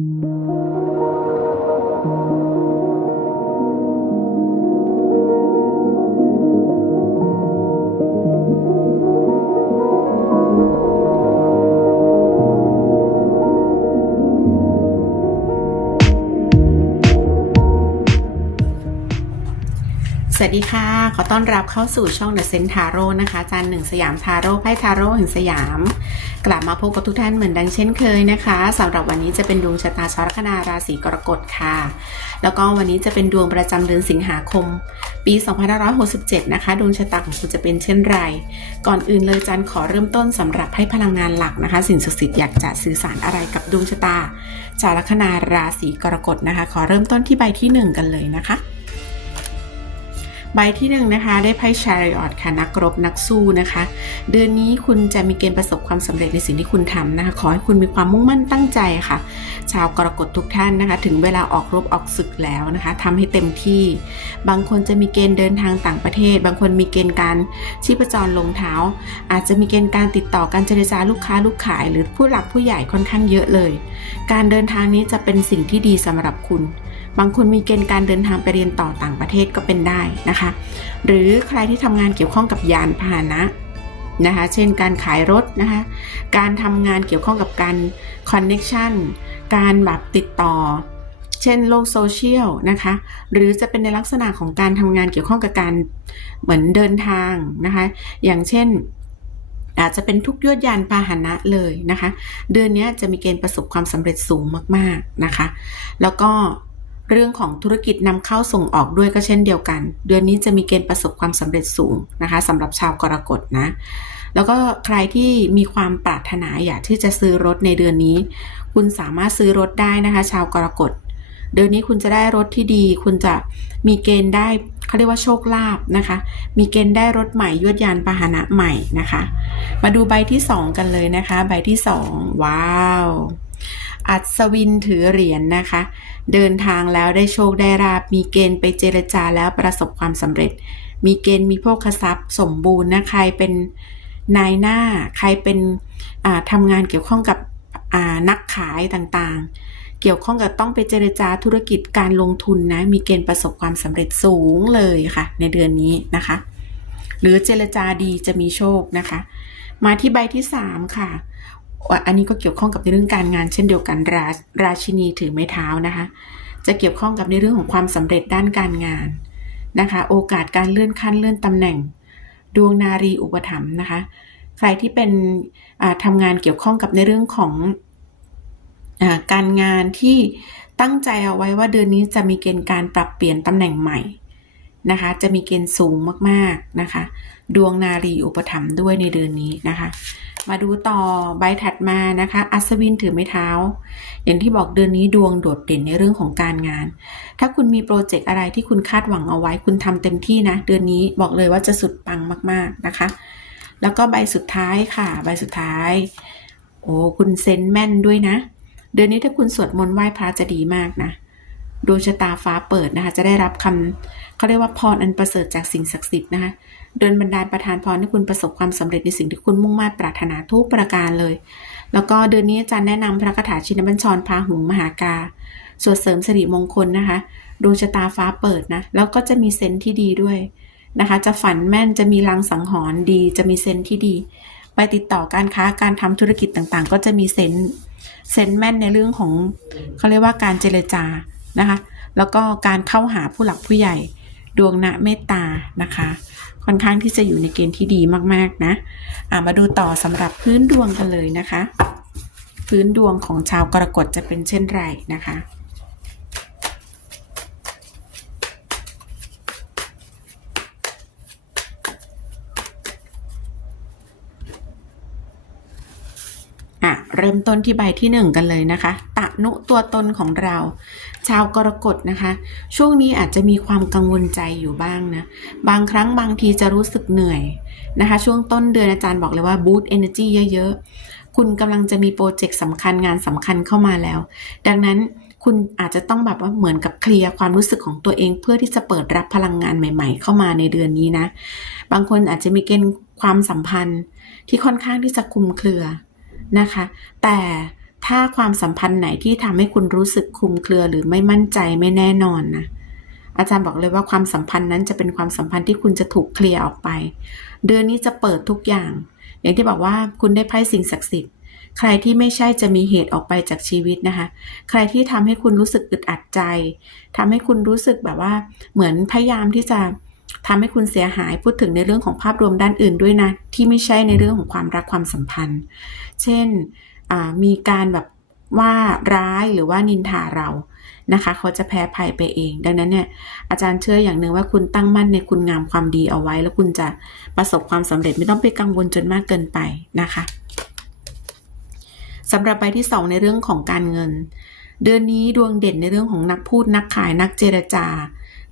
สวั สดีค่ะ ขอต้อนรับเข้าสู่ช่อง The Sen Tarot นะคะจารย์หนึ่งสยามทาโร่ไพ่ทาโร่แห่งสยาม กลับมาพบกับทุกท่านเหมือนดังเช่นเคยนะคะสำหรับวันนี้จะเป็นดวงชะตาชาวลัคนาราศีกรกฎค่ะ แล้วก็วันนี้จะเป็นดวงประจำเดือนสิงหาคม ปี 2567 นะคะ ดวงชะตาของคุณจะเป็นเช่นไร ก่อนอื่นเลยจันขอเริ่มต้นสำหรับให้พลังงานหลักนะคะ สิ่งศักดิ์สิทธิ์อยากจะสื่อสารอะไรกับดวงชะตาชาวลัคนาราศีกรกฎนะคะ ขอเริ่มต้นที่ใบที่หนึ่งกันเลยนะคะ ใบที่หนึ่งนะคะได้ไพ่ชาริออตค่ะนักรบนักสู้นะคะ เดือนนี้คุณจะมีเกณฑ์ประสบความสำเร็จในสิ่งที่คุณทำนะคะขอให้คุณมีความมุ่งมั่นตั้งใจค่ะ ชาวกรกฎทุกท่านนะคะ ถึงเวลาออกรบออกศึกแล้วนะคะทำให้เต็มที่ บางคนจะมีเกณฑ์เดินทางต่างประเทศ บางคนมีเกณฑ์การชีพจรลงเท้า อาจจะมีเกณฑ์การติดต่อการเจรจาลูกค้าลูกขาย หรือผู้หลักผู้ใหญ่ค่อนข้างเยอะเลย การเดินทางนี้จะเป็นสิ่งที่ดีสำหรับคุณ บางคนมีเกณฑ์การเดินทางไปเรียนต่อต่างประเทศก็เป็นได้นะคะ หรือใครที่ทำงานเกี่ยวข้องกับยานพาหนะนะคะ เช่นการขายรถนะคะ การทำงานเกี่ยวข้องกับการคอนเน็ชันการแบบติดต่อ เช่นโลกโซเชียลนะคะ หรือจะเป็นในลักษณะของการทำงานเกี่ยวข้องกับการเหมือนเดินทางนะคะ อย่างเช่นอาจจะเป็นทุกยวดยานพาหนะเลยนะคะ เดือนนี้จะมีเกณฑ์ประสบความสำเร็จสูงมากๆนะคะ แล้วก็ เรื่องของธุรกิจนำเข้าส่งออกด้วยก็เช่นเดียวกัน เดือนนี้จะมีเกณฑ์ประสบความสำเร็จสูงนะคะสำหรับชาวกรกฎนะ แล้วก็ใครที่มีความปรารถนาอยากที่จะซื้อรถในเดือนนี้ คุณสามารถซื้อรถได้นะคะ ชาวกรกฎเดือนนี้คุณจะได้รถที่ดี คุณจะมีเกณฑ์ได้เขาเรียกว่าโชคลาภนะคะ มีเกณฑ์ได้รถใหม่ยวดยานพาหนะใหม่นะคะ มาดูใบที่ 2 กันเลยนะคะ ใบที่ 2 ว้าว อัศวินถือเหรียญนะคะ เดินทางแล้วได้โชคได้ราบ มีเกณฑ์ไปเจรจาแล้วประสบความสำเร็จ มีเกณฑ์มีโภคทรัพย์ สมบูรณ์นะใครเป็นนายหน้า ใครเป็นทำงานเกี่ยวข้องกับนักขายต่างๆ เกี่ยวข้องกับต้องไปเจรจาธุรกิจการลงทุนนะ มีเกณฑ์ประสบความสำเร็จสูงเลยค่ะ ในเดือนนี้นะคะ หรือเจรจาดีจะมีโชคนะคะ มาที่ใบที่ 3 ค่ะ อันนี้ก็เกี่ยวข้องกับในเรื่องการงานเช่นเดียวกันราราชินีถือไม้เท้านะคะ จะเกี่ยวข้องกับในเรื่องของความสำเร็จด้านการงานนะคะ โอกาสการเลื่อนขั้นเลื่อนตำแหน่ง ดวงนารีอุปถัมภ์นะคะ ใครที่เป็นทำงานเกี่ยวข้องกับในเรื่องของอการงานที่ตั้งใจเอาไว้ว่าเดือนนี้จะมีเกณฑ์การปรับเปลี่ยนตำแหน่งใหม่นะคะ จะมีเกณฑ์สูงมากๆนะคะ ดวงนารีอุปถัมภ์ด้วยในเดือนนี้นะคะ มาดูต่อใบถัดมานะคะ อัศวินถือไม้เท้า อย่างที่บอกเดือนนี้ดวงโดดเด่นในเรื่องของการงาน ถ้าคุณมีโปรเจกต์อะไรที่คุณคาดหวังเอาไว้ คุณทำเต็มที่นะ เดือนนี้บอกเลยว่าจะสุดปังมาก ๆนะคะ แล้วก็ใบสุดท้ายค่ะ ใบสุดท้าย โอ้คุณเซนแม่นด้วยนะ เดือนนี้ถ้าคุณสวดมนต์ไหว้พระจะดีมากนะดวงชะตาฟ้าเปิดนะคะ จะได้รับคำเขาเรียกว่าพรอันประเสริฐจากสิ่งศักดิ์สิทธิ์นะคะ เดินบันดาลประทานพรให้คุณประสบความสำเร็จในสิ่งที่คุณมุ่งมั่นปรารถนาทุกประการเลย แล้วก็เดือนนี้อาจารย์แนะนำพระคาถาชินบัญชรพาหุงมหากาสวดเสริมสิริมงคลนะคะดวงชะตาฟ้าเปิดนะ แล้วก็จะมีเซนที่ดีด้วยนะคะ จะฝันแม่นจะมีลังสังหรณ์ดี จะมีเซนที่ดี ไปติดต่อการค้าการทำธุรกิจต่างๆ ก็จะมีเซนเซนแม่นในเรื่องของเขาเรียกว่าการเจรจานะคะ แล้วก็การเข้าหาผู้หลักผู้ใหญ่ ดวงณเมตตานะคะ ค่อนข้างที่จะอยู่ในเกณฑ์ที่ดีมากๆนะะมาดูต่อสำหรับพื้นดวงกันเลยนะคะ พื้นดวงของชาวกรกฎจะเป็นเช่นไรนะคะ อะเริ่มต้นที่ใบที่หนึ่งกันเลยนะคะ ตะนุตัวตนของเรา ชาวกรกฎนะคะ ช่วงนี้อาจจะมีความกังวลใจอยู่บ้างนะ บางครั้งบางทีจะรู้สึกเหนื่อยนะคะ ช่วงต้นเดือนอาจารย์บอกเลยว่าบูตเอเนอร์จีเยอะๆ คุณกำลังจะมีโปรเจกต์สำคัญงานสำคัญเข้ามาแล้ว ดังนั้นคุณอาจจะต้องแบบว่าเหมือนกับเคลียร์ความรู้สึกของตัวเองเพื่อที่จะเปิดรับพลังงานใหม่ ๆ เข้ามาในเดือนนี้นะ บางคนอาจจะมีเกณฑ์ความสัมพันธ์ที่ค่อนข้างที่จะคุมเครือ นะคะ แต่ถ้าความสัมพันธ์ไหนที่ทำให้คุณรู้สึกคลุมเครือหรือไม่มั่นใจไม่แน่นอนนะอาจารย์บอกเลยว่าความสัมพันธ์นั้นจะเป็นความสัมพันธ์ที่คุณจะถูกเคลียร์ออกไป เดือนนี้จะเปิดทุกอย่าง อย่างที่บอกว่าคุณได้ไพ่สิ่งศักดิ์สิทธิ์ใครที่ไม่ใช่จะมีเหตุออกไปจากชีวิตนะคะ ใครที่ทำให้คุณรู้สึกอึดอัดใจทำให้คุณรู้สึกแบบว่าเหมือนพยายามที่จะ ทำให้คุณเสียหายพูดถึงในเรื่องของภาพรวมด้านอื่นด้วยนะ ที่ไม่ใช่ในเรื่องของความรักความสัมพันธ์ เช่นมีการแบบว่าร้ายหรือว่านินทาเรานะคะเขาจะแพ้ภัยไปเอง ดังนั้นเนี่ยอาจารย์เชื่ออย่างหนึ่งว่าคุณตั้งมั่นในคุณงามความดีเอาไว้ แล้วคุณจะประสบความสำเร็จไม่ต้องไปกังวลจนมากเกินไปนะคะสำหรับใบที่สองในเรื่องของการเงิน เดือนนี้ดวงเด่นในเรื่องของนักพูดนักขายนักเจรจา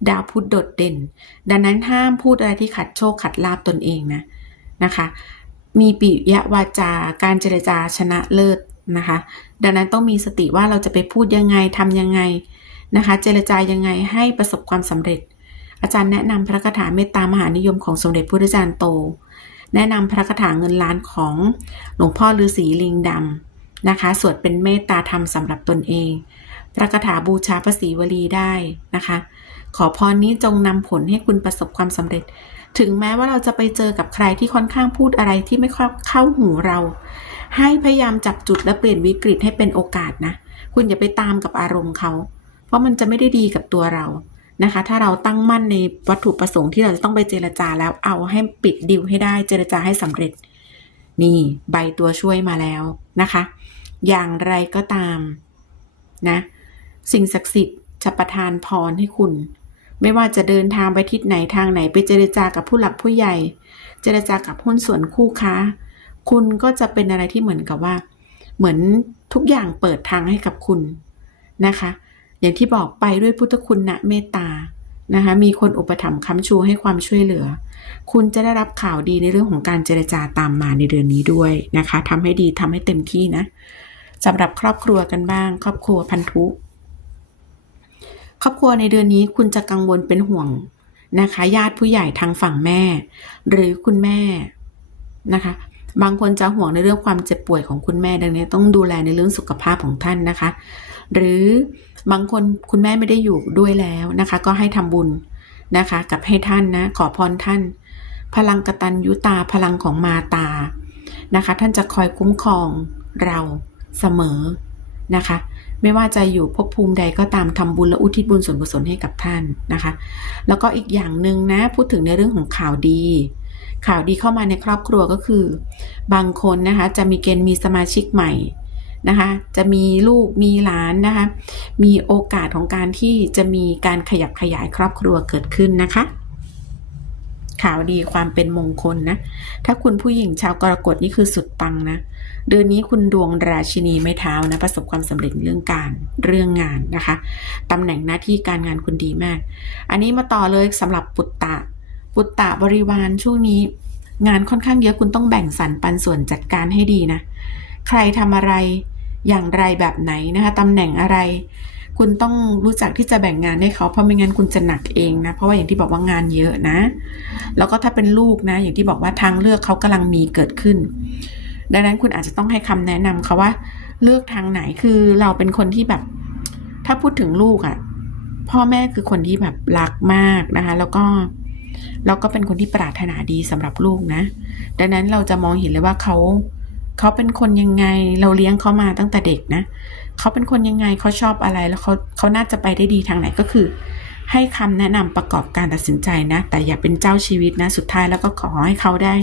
ดาวพุธโดดเด่น ดังนั้นห้ามพูดอะไรที่ขัดโชคขัดลาบตนเองนะนะคะ มีปิยวาจาการเจรจาชนะเลิศนะคะ ดังนั้นต้องมีสติว่าเราจะไปพูดยังไงทำยังไงนะคะ เจรจายังไงให้ประสบความสำเร็จ อาจารย์แนะนำพระคาถาเมตตามหานิยมของสมเด็จพระพุทธจารย์โต แนะนำพระคาถาเงินล้านของหลวงพ่อฤาษีลิงดำนะคะ สวดเป็นเมตตาธรรมสำหรับตนเองพระคาถาบูชาพระศรีวลีได้นะคะ ขอพรนี้จงนำผลให้คุณประสบความสำเร็จ ถึงแม้ว่าเราจะไปเจอกับใครที่ค่อนข้างพูดอะไรที่ไม่ค่อยเข้าหูเรา ให้พยายามจับจุดและเปลี่ยนวิกฤตให้เป็นโอกาสนะ คุณอย่าไปตามกับอารมณ์เขา เพราะมันจะไม่ได้ดีกับตัวเรานะคะ ถ้าเราตั้งมั่นในวัตถุประสงค์ที่เราจะต้องไปเจรจาแล้วเอาให้ปิดดิวให้ได้เจรจาให้สำเร็จ นี่ใบตัวช่วยมาแล้วนะคะ อย่างไรก็ตามนะ สิ่งศักดิ์สิทธิ์ จะประทานพรให้คุณ ไม่ว่าจะเดินทางไปทิศไหนทางไหน ไปเจรจากับผู้หลักผู้ใหญ่ เจรจากับหุ้นส่วนคู่ค้า คุณก็จะเป็นอะไรที่เหมือนกับว่า เหมือนทุกอย่างเปิดทางให้กับคุณนะคะ อย่างที่บอกไปด้วยพุทธคุณนะเมตตานะคะมีคนอุปถัมภ์ค้ำชูให้ความช่วยเหลือ คุณจะได้รับข่าวดีในเรื่องของการเจรจาตามมาในเดือนนี้ด้วยนะคะทำให้ดีทำให้เต็มที่นะสำหรับครอบครัวกันบ้าง ครอบครัวพันธุ ครอบครัวในเดือนนี้คุณจะกังวลเป็นห่วงนะคะ ญาติผู้ใหญ่ทางฝั่งแม่ หรือคุณแม่นะคะ บางคนจะห่วงในเรื่องความเจ็บป่วยของคุณแม่ดังนี้ต้องดูแลในเรื่องสุขภาพของท่านนะคะ หรือบางคนคุณแม่ไม่ได้อยู่ด้วยแล้วนะคะ ก็ให้ทำบุญนะคะ กับให้ท่านนะ ขอพรท่าน พลังกตัญญูตาพลังของมาตานะคะ ท่านจะคอยคุ้มครองเราเสมอนะคะ ไม่ว่าจะอยู่ภพภูมิใดก็ตามทำบุญและอุทิศบุญส่วนกุศลให้กับท่านนะคะ แล้วก็อีกอย่างหนึ่งนะพูดถึงในเรื่องของข่าวดี ข่าวดีเข้ามาในครอบครัวก็คือ บางคนนะคะจะมีเกณฑ์มีสมาชิกใหม่นะคะจะมีลูกมีหลานนะคะมีโอกาสของการที่จะมีการขยับขยายครอบครัวเกิดขึ้นนะคะ ข่าวดีความเป็นมงคลนะถ้าคุณผู้หญิงชาวกรกฎนี่คือสุดปังนะ เดือนนี้คุณดวงราชินีไม่เท้านะประสบความสำเร็จเรื่องการเรื่องงานนะคะตำแหน่งหน้าที่การงานคุณดีมาก อันนี้มาต่อเลยสำหรับปุตตะ ปุตตะบริวารช่วงนี้ งานค่อนข้างเยอะคุณต้องแบ่งสรรปันส่วนจัดการให้ดีนะ ใครทำอะไรอย่างไรแบบไหนนะคะตำแหน่งอะไร คุณต้องรู้จักที่จะแบ่งงานให้เขาเพราะไม่งั้นคุณจะหนักเองนะ เพราะว่าอย่างที่บอกว่างานเยอะนะ แล้วก็ถ้าเป็นลูกนะ อย่างที่บอกว่าทางเลือกเขากำลังมีเกิดขึ้น ดังนั้นคุณอาจจะต้องให้คำแนะนำเขาว่า เลือกทางไหนคือเราเป็นคนที่แบบ ถ้าพูดถึงลูกอะ่ะ พ่อแม่คือคนที่แบบรักมากนะคะ แล้วก็เราก็เป็นคนที่ปรารถนาดีสำหรับลูกนะ ดังนั้นเราจะมองเห็นเลยว่าเขาเขาเป็นคนยังไง เราเลี้ยงเขามาตั้งแต่เด็กนะเขาเป็นคนยังไงเขาชอบอะไรแล้วเขาเขาน่าจะไปได้ดีทางไหนก็คือ ให้คำแนะนำประกอบการตัดสินใจนะ แต่อย่าเป็นเจ้าชีวิตนะ สุดท้ายแล้วก็ขอให้เขาได้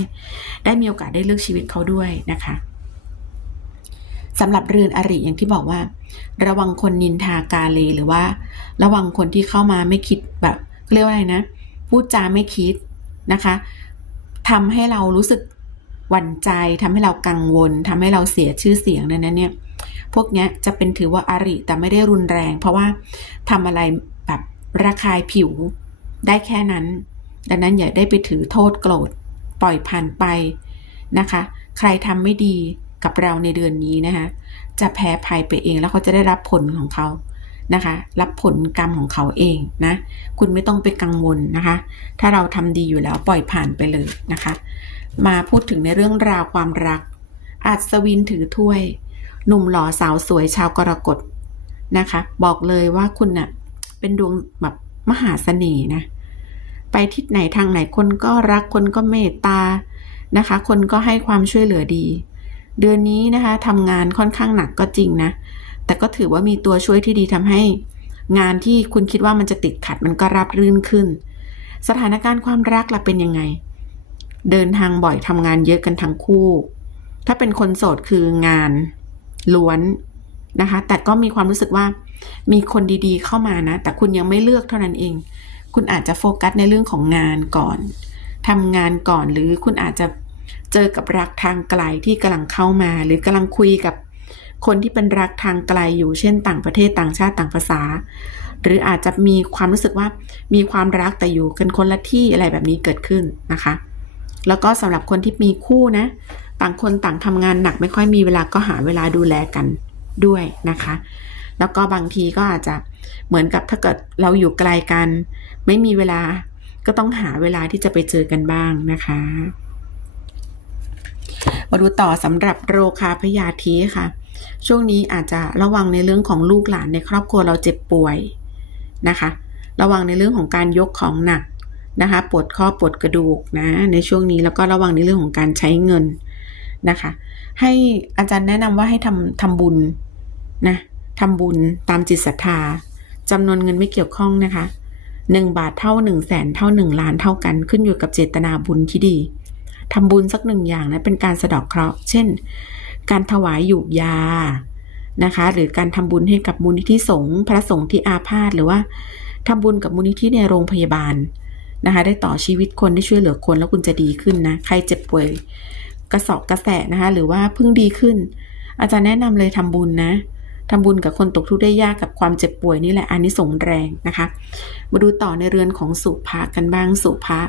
ได้มีโอกาสได้เลือกชีวิตเขาด้วยนะคะสำหรับเรือนอริอย่างที่บอกว่า ระวังคนนินทากาเลหรือว่า ระวังคนที่เข้ามาไม่คิดแบบเรียกว่าอะไรนะ พูดจาไม่คิดนะคะทำให้เรารู้สึกหวั่นใจทำให้เรากังวลทำให้เราเสียชื่อเสียงนั้นเนี่ยพวกเนี้ยจะเป็นถือว่าอาริแต่ไม่ได้รุนแรง เพราะว่าทำอะไร ระคายผิว ได้แค่นั้น ดังนั้นอย่าได้ไปถือโทษโกรธ ปล่อยผ่านไปนะคะ ใครทำไม่ดีกับเราในเดือนนี้นะคะจะแพ้ภัยไปเองแล้วเขาจะได้รับผลของเขานะคะ รับผลกรรมของเขาเองนะ คุณไม่ต้องไปกังวลนะคะ ถ้าเราทำดีอยู่แล้วปล่อยผ่านไปเลยนะคะ มาพูดถึงในเรื่องราวความรัก อาจสวินถือถ้วย หนุ่มหล่อสาวสวยชาวกรกฎนะคะ บอกเลยว่าคุณน่ะ เป็นดวงแบบมหาเสน่ห์นะ ไปทิศไหนทางไหนคนก็รักคนก็เมตตานะคะ คนก็ให้ความช่วยเหลือดี เดือนนี้นะคะทำงานค่อนข้างหนักก็จริงนะ แต่ก็ถือว่ามีตัวช่วยที่ดีทำให้งานที่คุณคิดว่ามันจะติดขัดมันก็รับรื่นขึ้น สถานการณ์ความรักล่ะเป็นยังไง เดินทางบ่อยทำงานเยอะกันทั้งคู่ ถ้าเป็นคนโสดคืองานล้วนนะคะ แต่ก็มีความรู้สึกว่า มีคนดีๆเข้ามานะ แต่คุณยังไม่เลือกเท่านั้นเอง คุณอาจจะโฟกัสในเรื่องของงานก่อน ทำงานก่อนหรือคุณอาจจะเจอกับรักทางไกลที่กำลังเข้ามา หรือกำลังคุยกับคนที่เป็นรักทางไกลอยู่เช่น ต่างประเทศต่างชาติต่างภาษา หรืออาจจะมีความรู้สึกว่ามีความรักแต่อยู่กันคนละที่อะไรแบบนี้เกิดขึ้นนะคะ แล้วก็สำหรับคนที่มีคู่นะ ต่างคนต่างทำงานหนักไม่ค่อยมีเวลาก็หาเวลาดูแลกันด้วยนะคะ แล้วก็บางทีก็อาจจะเหมือนกับถ้าเกิดเราอยู่ไกลกัน ไม่มีเวลาก็ต้องหาเวลาที่จะไปเจอกันบ้างนะคะ มาดูต่อสำหรับโรคาพยาธิค่ะ ช่วงนี้อาจจะระวังในเรื่องของลูกหลานในครอบครัวเราเจ็บป่วยนะคะ ระวังในเรื่องของการยกของหนักนะคะปวดข้อปวดกระดูกนะในช่วงนี้แล้วก็ระวังในเรื่องของการใช้เงินนะคะ ให้อาจารย์แนะนำว่าให้ทำทำบุญนะ ทำบุญตามจิตศรัทธาจำนวนเงินไม่เกี่ยวข้องนะคะหนึ่งบาทเท่าหนึ่งแสนเท่าหนึ่งล้านเท่ากันขึ้นอยู่กับเจตนาบุญที่ดีทำบุญสักหนึ่งอย่างนะเป็นการสะเดอกเคราะห์เช่น การถวายหยูกยานะคะ หรือการทำบุญให้กับมูลนิธิสงฆ์พระสงฆ์ที่อาพาธหรือว่าทำบุญกับมูลนิธิในโรงพยาบาลนะคะ ได้ต่อชีวิตคนได้ช่วยเหลือคนแล้วคุณจะดีขึ้นนะใครเจ็บป่วย กระสอบกระแสนะคะ หรือว่าเพิ่งดีขึ้น อาจารย์แนะนำเลยทำบุญนะ ทำบุญกับคนตกทุกข์ได้ยากกับความเจ็บป่วยนี่แหละอันนี้สงแรงนะคะ มาดูต่อในเรือนของสุภากันบ้างสุภา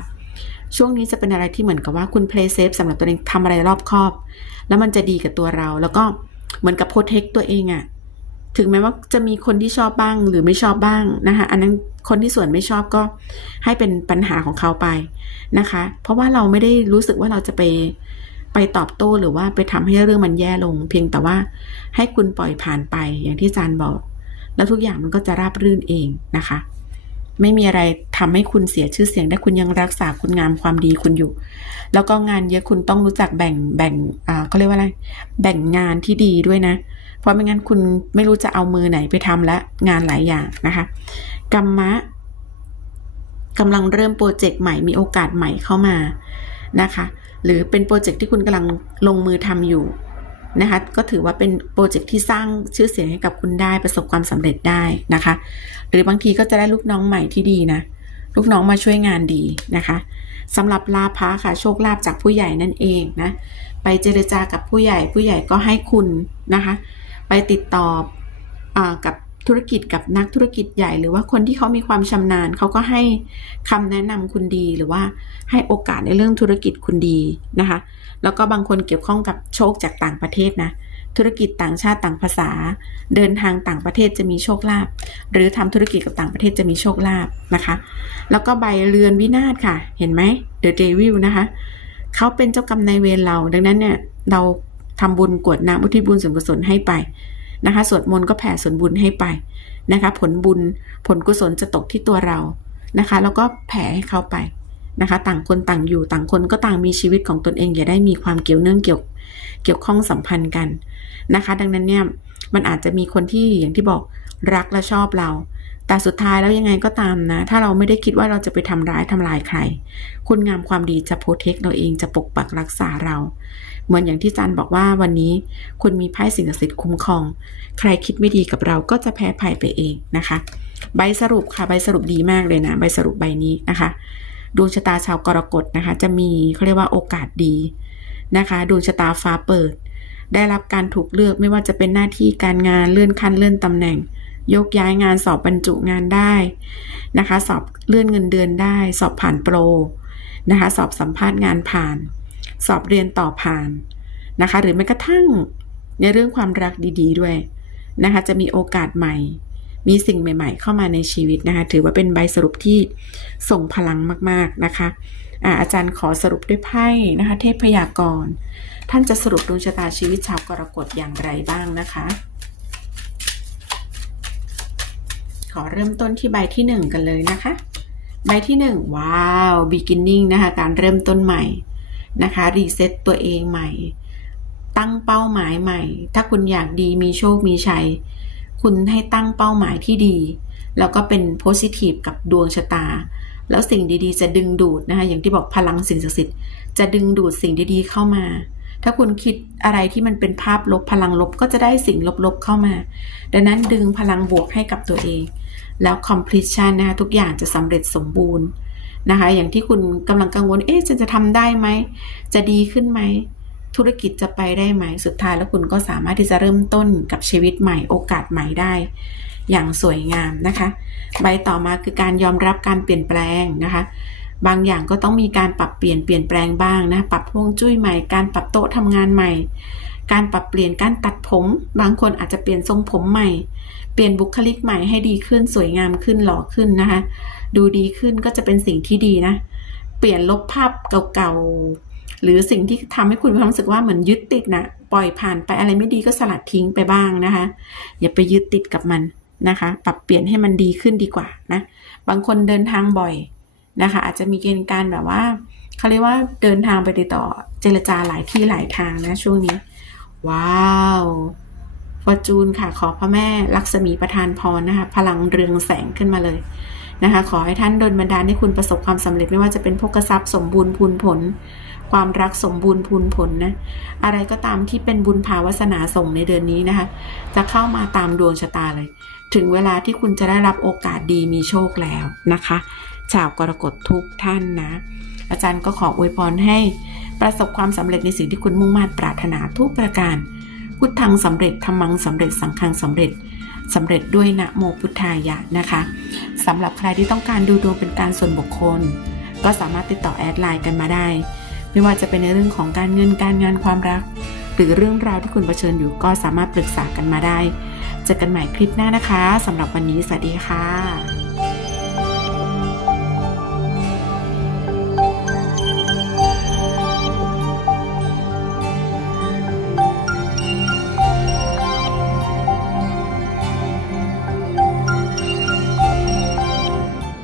ช่วงนี้จะเป็นอะไรที่เหมือนกับว่าคุณ play safe สำหรับตัวเองทำอะไรรอบคอบ แล้วมันจะดีกับตัวเรา แล้วก็เหมือนกับ protect ตัวเองอะถึงแม้ว่าจะมีคนที่ชอบบ้างหรือไม่ชอบบ้างนะคะ อันนั้นคนที่ส่วนไม่ชอบก็ให้เป็นปัญหาของเขาไปนะคะ เพราะว่าเราไม่ได้รู้สึกว่าเราจะไป ไปตอบโต้หรือว่าไปทำให้เรื่องมันแย่ลง เพียงแต่ว่าให้คุณปล่อยผ่านไปอย่างที่อาจารย์บอก แล้วทุกอย่างมันก็จะราบรื่นเองนะคะ ไม่มีอะไรทำให้คุณเสียชื่อเสียงได้คุณยังรักษาคุณงามความดีคุณอยู่ แล้วก็งานเยอะคุณต้องรู้จักแบ่งแบ่งอ่าเขาเรียกว่าอะไร แบ่งงานที่ดีด้วยนะ เพราะไม่งั้นคุณไม่รู้จะเอามือไหนไปทำและงานหลายอย่างนะคะกรรมะกำลังเริ่มโปรเจกต์ใหม่มีโอกาสใหม่เข้ามานะคะ หรือเป็นโปรเจกต์ที่คุณกำลังลงมือทำอยู่นะคะก็ถือว่าเป็นโปรเจกต์ที่สร้างชื่อเสียงให้กับคุณได้ประสบความสำเร็จได้นะคะ หรือบางทีก็จะได้ลูกน้องใหม่ที่ดีนะลูกน้องมาช่วยงานดีนะคะสำหรับลาภะค่ะโชคลาภจากผู้ใหญ่นั่นเองนะไปเจรจากับผู้ใหญ่ผู้ใหญ่ก็ให้คุณนะคะ ไปติดต่ออกับ ธุรกิจกับนักธุรกิจใหญ่ หรือว่าคนที่เขามีความชำนาญเขาก็ให้คำแนะนำคุณดีหรือว่าให้โอกาสในเรื่องธุรกิจคุณดีนะคะ แล้วก็บางคนเกี่ยวข้องกับโชคจากต่างประเทศนะธุรกิจต่างชาติต่างภาษา เดินทางต่างประเทศจะมีโชคลาภหรือทำธุรกิจกับต่างประเทศจะมีโชคลาภนะคะ แล้วก็ใบเรือนวินาศค่ะ เห็นไหม The Devil นะคะเขาเป็นเจ้ากรรมนายเวรเรา ดังนั้นเนี่ยเราทำบุญกวดน้ำอุทิศบุญส่วนกุศลให้ไป นะคะสวดมนต์ก็แผ่ส่วนบุญให้ไปนะคะ ผลบุญผลกุศลจะตกที่ตัวเรานะคะ แล้วก็แผ่ให้เขาไปนะคะ ต่างคนต่างอยู่ต่างคนก็ต่างมีชีวิตของตนเอง อย่าได้มีความเกี่ยวเนื่องเกี่ยวเกี่ยวข้องสัมพันธ์กันนะคะ ดังนั้นเนี่ยมันอาจจะมีคนที่อย่างที่บอกรักและชอบเรา แต่สุดท้ายแล้วยังไงก็ตามนะ ถ้าเราไม่ได้คิดว่าเราจะไปทำร้ายทำลายใคร คุณงามความดีจะโปรเทคเราเองจะปกปักรักษาเรา เหมือนอย่างที่จันบอกว่าวันนี้คุณมีไพ่สิ่งศักดิ์สิทธิ์คุ้มครอง ใครคิดไม่ดีกับเราก็จะแพ้ภัยไปเองนะคะ ใบสรุปค่ะใบสรุปดีมากเลยนะ ใบสรุปใบนี้นะคะดวงชะตาชาวกรกฎนะคะ จะมีเขาเรียกว่าโอกาสดีนะคะดวงชะตาฟ้าเปิด ได้รับการถูกเลือกไม่ว่าจะเป็นหน้าที่การงานเลื่อนขั้นเลื่อนตำแหน่ง ยกย้ายงานสอบบรรจุงานได้นะคะ สอบเลื่อนเงินเดือนได้ สอบผ่านโปรนะคะ สอบสัมภาษณ์งานผ่าน สอบเรียนต่อผ่านนะคะ หรือแม้กระทั่งในเรื่องความรักดีๆด้วยนะคะ จะมีโอกาสใหม่ มีสิ่งใหม่ ๆ เข้ามาในชีวิตนะคะ ถือว่าเป็นใบสรุปที่ส่งพลังมากๆนะคะอาอาจารย์ขอสรุปด้วยไพ่นะคะ เทพพยากรณ์ท่านจะสรุปดวงชะตาชีวิตชาวกรกฎอย่างไรบ้างนะคะ ขอเริ่มต้นที่ใบที่หนึ่งกันเลยนะคะ ใบที่หนึ่งว้าว beginning นะคะ การเริ่มต้นใหม่ นะคะรีเซ็ตตัวเองใหม่ ตั้งเป้าหมายใหม่ ถ้าคุณอยากดีมีโชคมีชัย คุณให้ตั้งเป้าหมายที่ดี แล้วก็เป็นโพสิทีฟกับดวงชะตา แล้วสิ่งดีๆ จะดึงดูดนะคะอย่างที่บอกพลังสิ่งศักดิ์สิทธิ์จะดึงดูดสิ่งดีๆเข้ามาถ้าคุณคิดอะไรที่มันเป็นภาพลบพลังลบก็จะได้สิ่งลบๆเข้ามา ดังนั้นดึงพลังบวกให้กับตัวเอง แล้ว completion นะคะทุกอย่างจะสำเร็จสมบูรณ์ นะคะ อย่างที่คุณกำลังกังวล เอ๊ะฉันจะทำได้ไหม จะดีขึ้นไหม ธุรกิจจะไปได้ไหม สุดท้ายแล้วคุณก็สามารถที่จะเริ่มต้นกับชีวิตใหม่ โอกาสใหม่ได้ อย่างสวยงามนะคะ ใบต่อมาคือการยอมรับการเปลี่ยนแปลงนะคะ บางอย่างก็ต้องมีการปรับเปลี่ยนเปลี่ยนแปลงบ้างนะ ปรับพวงจุ้ยใหม่ การปรับโต๊ะทำงานใหม่ การปรับเปลี่ยนการตัดผม บางคนอาจจะเปลี่ยนทรงผมใหม่ เปลี่ยนบุคลิกใหม่ให้ดีขึ้นสวยงามขึ้นหล่อขึ้นนะคะ ดูดีขึ้นก็จะเป็นสิ่งที่ดีนะ เปลี่ยนลบภาพเก่าๆ หรือสิ่งที่ทำให้คุณมีความรู้สึกว่าเหมือนยึดติดนะปล่อยผ่านไปอะไรไม่ดีก็สลัดทิ้งไปบ้างนะคะ อย่าไปยึดติดกับมันนะคะ ปรับเปลี่ยนให้มันดีขึ้นดีกว่านะ บางคนเดินทางบ่อยนะคะ อาจจะมีเกณฑ์การแบบว่าเขาเรียกว่าเดินทางไปติดต่อเจรจาหลายที่หลายทางนะช่วงนี้ ว้าวฟอร์จูนค่ะขอพระแม่ลักษมีประทานพรนะคะ พลังเรืองแสงขึ้นมาเลยนะคะ ขอให้ท่านดลบันดาลให้คุณประสบความสำเร็จไม่ว่าจะเป็นโภคทรัพย์สมบูรณ์พูนผล ความรักสมบูรณ์พูนผลนะ อะไรก็ตามที่เป็นบุญภาวาสนาส่งในเดือนนี้นะคะ จะเข้ามาตามดวงชะตาเลย ถึงเวลาที่คุณจะได้รับโอกาสดีมีโชคแล้วนะคะ ชาวกรกฎทุกท่านนะ อาจารย์ก็ขออวยพรให้ ประสบความสำเร็จในสิ่งที่คุณมุ่งมั่นปรารถนาทุกประการ พุทธังสำเร็จธรรมังสำเร็จสังฆังสำเร็จสำเร็จด้วยนะโมพุทธายะนะคะสำหรับใครที่ต้องการดูดวงเป็นการส่วนบุคคล ก็สามารถติดต่อแอดไลน์กันมาได้ ไม่ว่าจะเป็นในเรื่องของการเงินการงานความรัก หรือเรื่องราวที่คุณเผชิญอยู่ก็สามารถปรึกษากันมาได้ เจอกันใหม่คลิปหน้านะคะสำหรับวันนี้สวัสดีค่ะ